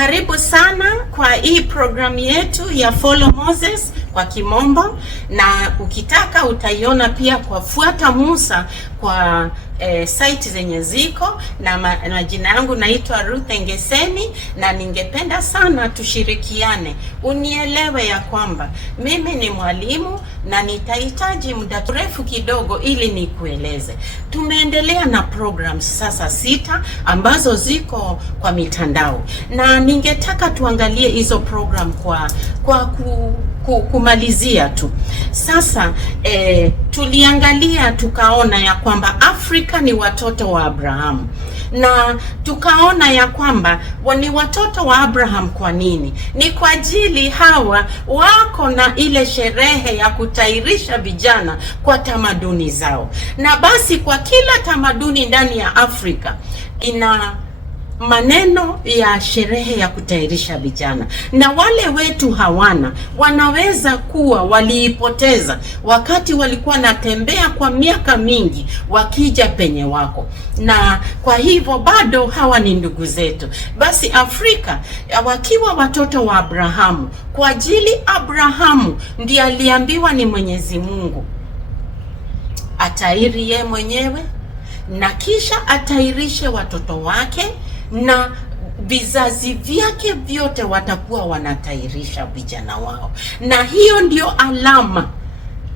Karibu sana kwa hii programu yetu ya Follow Moses kwa kimombo, na ukitaka utaiona pia kwa Fuata Musa kwa site zenye ziko, na jina yangu naitwa Ruth Engeseni, na ningependa sana tushirikiane. Unielewe ya kwamba mimi ni mwalimu na nitahitaji muda mrefu kidogo ili nikueleze. Tumeendelea na programs sasa 6 ambazo ziko kwa mitandao, na ningetaka tuangalie hizo program kwa kumalizia tu. Sasa tuliangalia tukaona ya kwamba Afrika ni watoto wa Abrahamu, na tukaona ya kwamba ni watoto wa Abraham. Kwa nini? Ni kwa ajili hawa wako na ile sherehe ya kutairisha vijana kwa tamaduni zao, na basi kwa kila tamaduni ndani ya Afrika ina maneno ya sherehe ya kutairisha vijana, na wale wetu wanaweza kuwa waliipoteza wakati walikuwa natembea kwa miaka mingi wakija penye wako, na kwa hivyo bado hawa ni ndugu zetu. Basi Afrika wakiwa watoto wa Abrahamu, kwa ajili Abrahamu ndiye aliambiwa ni Mwenyezi Mungu atairi ye mwenyewe na kisha atairishe watoto wake, na vizazi vyake vyote watakuwa wanatairisha vijana wao. Na hiyo ndio alama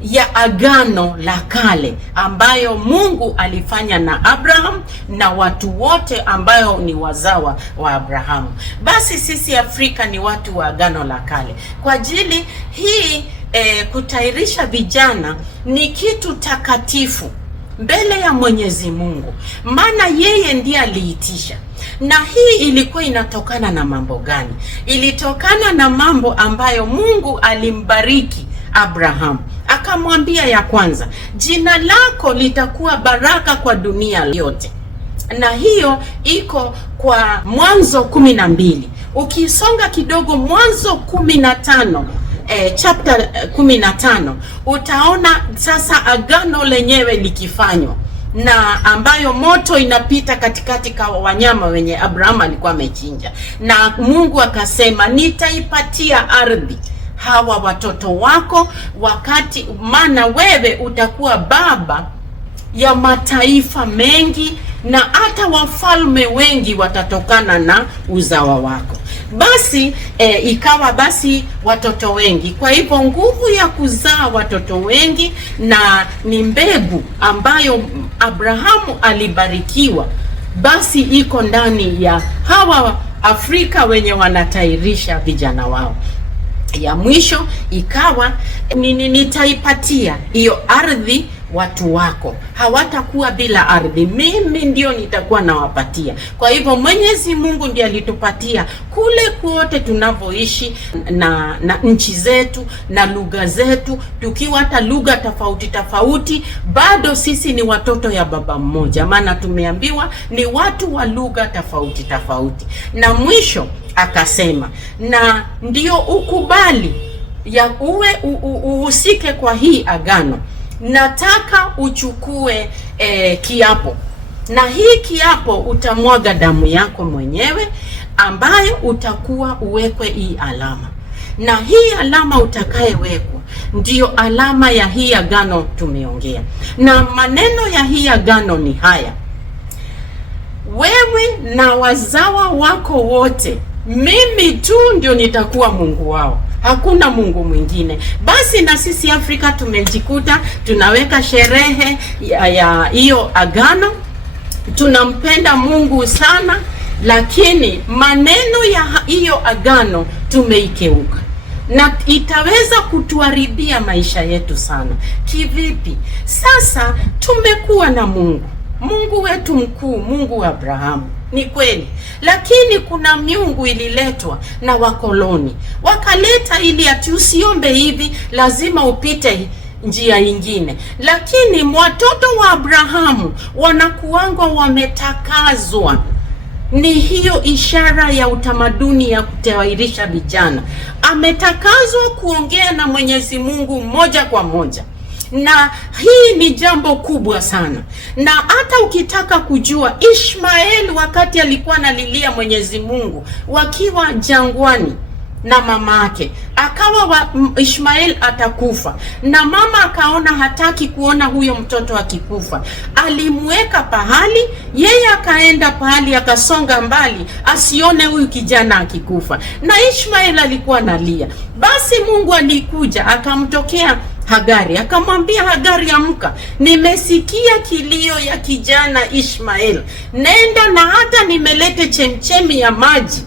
ya agano la kale ambayo Mungu alifanya na Abraham na watu wote ambayo ni wazawa wa Abrahamu. Basi sisi Afrika ni watu wa agano la kale. Kwa ajili hii kutairisha vijana ni kitu takatifu mbele ya Mwenyezi Mungu, maana yeye ndiye aliitisha. Na hii ilikuwa inatokana na mambo gani? Ilitokana na mambo ambayo Mungu alimbariki Abraham, akamwambia ya kwanza, jina lako litakuwa baraka kwa dunia yote. Na hiyo iko kwa Mwanzo 12. Ukisonga kidogo Mwanzo 15, chapter 15, utaona sasa agano lenyewe likifanywa, na ambayo moto inapita katikati kwa wanyama wenye Abraham alikuwa amechinja. Na Mungu akasema, nitaipatia ardhi hawa watoto wako, wakati maana wewe utakuwa baba ya mataifa mengi, na hata wafalme wengi watatokana na uzawa wako. Basi ikawa basi watoto wengi. Kwa hivyo nguvu ya kuzaa watoto wengi na ni mbegu ambayo Abrahamu alibarikiwa, basi iko ndani ya hawa Afrika wenye wanatairisha vijana wao. Ya mwisho ikawa nitaipatia hiyo ardhi watu wako, hawatakuwa bila ardhi, mimi ndio nitakuwa nawapatia. Kwa hivyo Mwenyezi Mungu ndiye alitupatia kule kuote tunavyoishi, na nchi zetu na lugha zetu, tukiwa hata lugha tofauti tofauti, bado sisi ni watoto ya baba mmoja, maana tumeambiwa ni watu wa lugha tofauti tofauti. Na mwisho akasema, na ndio ukubali ya uhusike kwa hii agano, nataka uchukue kiapo, na hii kiapo utamwaga damu yako mwenyewe ambayo utakuwa uwekwe hii alama, na hii alama utakayewekwa ndiyo alama ya hii agano tumeongea. Na maneno ya hii agano ni haya: wewe na wazawa wako wote, mimi tu ndio nitakuwa Mungu wao, hakuna Mungu mwingine. Basi na sisi Afrika tumejikuta tunaweka sherehe ya hiyo agano, tunampenda Mungu sana, lakini maneno ya hiyo agano tumeikeuka, na itaweza kutuharibia maisha yetu sana. Kivipi? Sasa tumekuwa na Mungu wetu mkuu, Mungu wa Abrahamu, ni kweli, lakini kuna miungu ililetwa na wakoloni, wakaleta ili ati usiombe hivi, lazima upite njia nyingine. Lakini watoto wa Abrahamu wanakuangwa wametakazwa. Ni hiyo ishara ya utamaduni ya kutawairisha vijana. Ametakazwa kuongea na Mwenyezi Mungu moja kwa moja, Na hii ni jambo kubwa sana. Na hata ukitaka kujua, Ishmaeli wakati alikuwa analilia Mwenyezi Mungu wakiwa jangwani na mamake, akawa Ishmaeli atakufa, na mama akaona hataki kuona huyo mtoto akikufa, alimweka pahali, yeye akaenda pahali, akasonga mbali asione huyu kijana akikufa, na Ishmaeli alikuwa analia. Basi Mungu alikuja akamtokea Hagari, akamwambia Hagari, amka, nimesikia kilio ya kijana Ishmaeli, nenda na hata nimelete chemchemi ya maji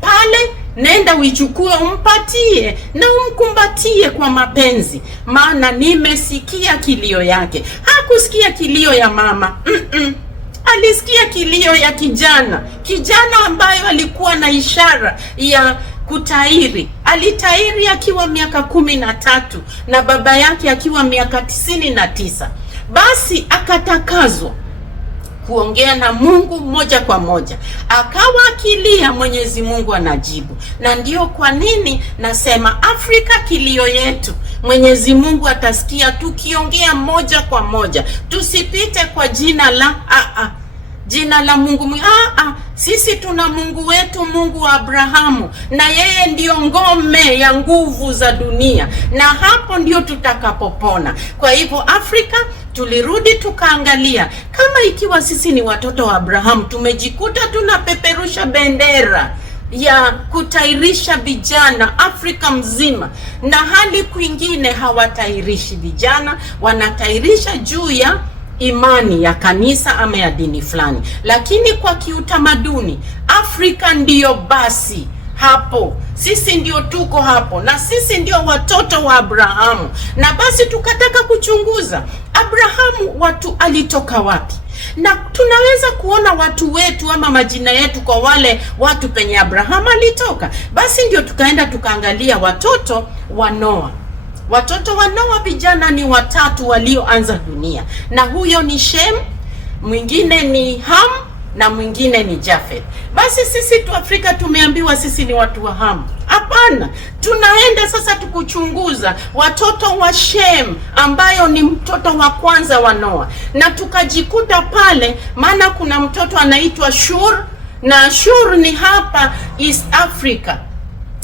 pale, nenda uichukue umpatie na umkumbatie kwa mapenzi, maana nimesikia kilio yake. Hakusikia kilio ya mama, alisikia kilio ya kijana ambayo alikuwa na ishara ya kutairi. Alitairi akiwa miaka 13 na baba yake akiwa miaka 99. Basi akatakazwa kuongea na Mungu moja kwa moja, akawa akilia, Mwenyezi Mungu anajibu. Na ndio kwa nini nasema Afrika kilio yetu Mwenyezi Mungu atasikia tukiongea moja kwa moja, tusipite kwa jina la Mungu. Sisi tuna Mungu wetu, Mungu wa Abrahamu, na yeye ndio ngome ya nguvu za dunia, na hapo ndio tutakapopona. Kwa hivyo Afrika tulirudi tukaangalia, kama ikiwa sisi ni watoto wa Abrahamu, tumejikuta tunapeperusha bendera ya kutairisha vijana Afrika mzima, na hali kwingine hawatairishi vijana, wanatairisha juu ya imani ya kanisa ama ya dini fulani. Lakini kwa kiutamaduni Afrika ndiyo basi hapo, sisi ndio tuko hapo, na sisi ndio watoto wa Abrahamu. Na basi tukataka kuchunguza Abrahamu watu alitoka wapi, na tunaweza kuona watu wetu ama majina yetu kwa wale watu penye Abrahamu alitoka. Basi ndio tukaenda tukaangalia watoto wa Noa. Watoto wa Noa vijana ni watatu walioanza dunia, na huyo ni Shem, mwingine ni Ham, na mwingine ni Jafet. Basi sisi tu Afrika tumeambiwa sisi ni watu wa Ham. Hapana, tunaenda sasa tukuchunguza watoto wa Shem ambayo ni mtoto wa kwanza wa Noa, na tukajikuta pale, maana kuna mtoto anaitwa Shur, na Shur ni hapa East Africa,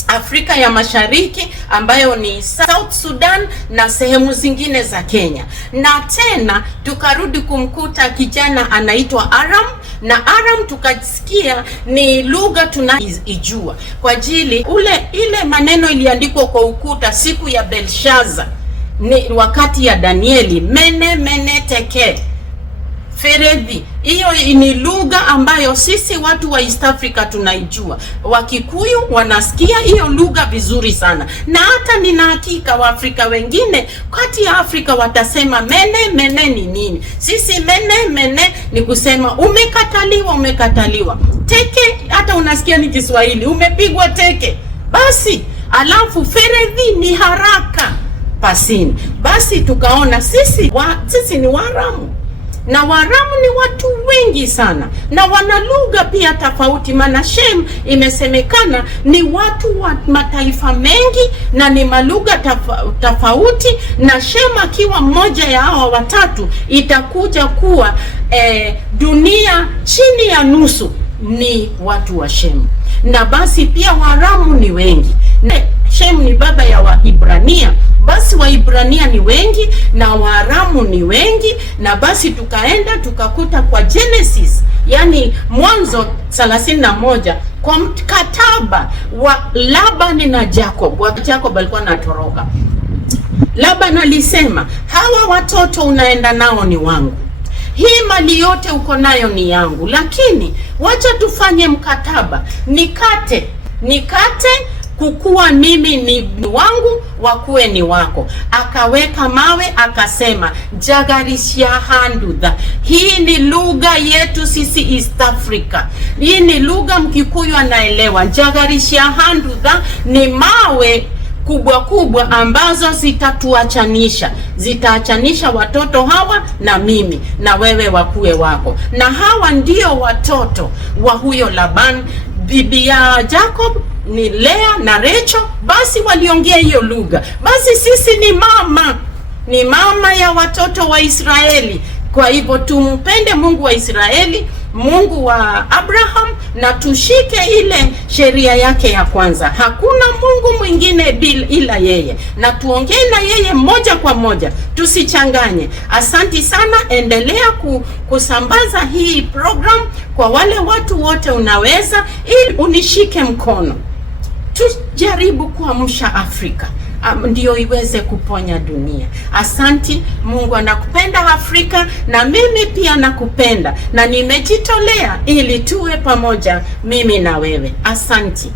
Afrika ya Mashariki, ambayo ni South Sudan na sehemu zingine za Kenya. Na tena tukarudi kumkuta kijana anaitwa Aram, na Aram tukasikia ni lugha tunaijua kwa ajili ile maneno iliandikwa kwa ukuta siku ya Belshaza, ni wakati ya Danieli, mene teke Feredhi. Hiyo ni lugha ambayo sisi watu wa East Africa tunaijua. Wakikuyu wanasikia hiyo lugha vizuri sana, na hata nina hakika Waafrika wengine kati ya Afrika watasema mene ni nini. Sisi mene ni kusema umekataliwa. Teke hata unasikia ni Kiswahili, umepigwa teke. Basi alafu Feredhi ni haraka pasini. Basi tukaona sisi ni Waaramu, na Waaramu ni watu wengi sana, na wana lugha pia tofauti. Maana Shem imesemekana ni watu wa mataifa mengi na ni malugha tofauti, na Shem akiwa mmoja ya hawa watatu itakuja kuwa dunia chini ya nusu ni watu wa Shem. Na basi pia Waaramu ni wengi, na Shem ni baba ya Waibrania. Basi Waibrania ni wengi na Waaramu ni wengi. Na basi tukaenda tukakuta kwa Genesis, yani Mwanzo 31, kwa mkataba wa Laban na Jacob. Jacob alikuwa anatoroka. Laban alisema, hawa watoto unaenda nao ni wangu, hii mali yote uko nayo ni yangu, lakini wacha tufanye mkataba, nikate kukuwa mimi ni wangu, wakuwe ni wako. Akaweka mawe akasema, jagarishia handudha. Hii ni lugha yetu sisi East Africa, hii ni lugha Mkikuyu anaelewa. Jagarishia handudha ni mawe kubwa ambazo zitaachanisha watoto hawa na mimi, na wewe wakuwe wako. Na hawa ndio watoto wa huyo Laban. Bibi ya Jacob ni Lea na Rachel. Basi waliongea hiyo lugha. Basi sisi ni mama ni mama ya watoto wa Israeli. Kwa hivyo tumpende Mungu wa Israeli, Mungu wa Abraham, na tushike ile sheria yake ya kwanza. Hakuna Mungu mwingine ila yeye, na tuongee na yeye moja kwa moja, tusichanganye. Asanti sana, endelea kusambaza hii program kwa wale watu wote unaweza, ili unishike mkono. Tujaribu kuamsha Afrika, ndio iweze kuponya dunia. Asanti. Mungu anakupenda Afrika, na mimi pia nakupenda, na nimejitolea ili tuwe pamoja, mimi na wewe. Asanti.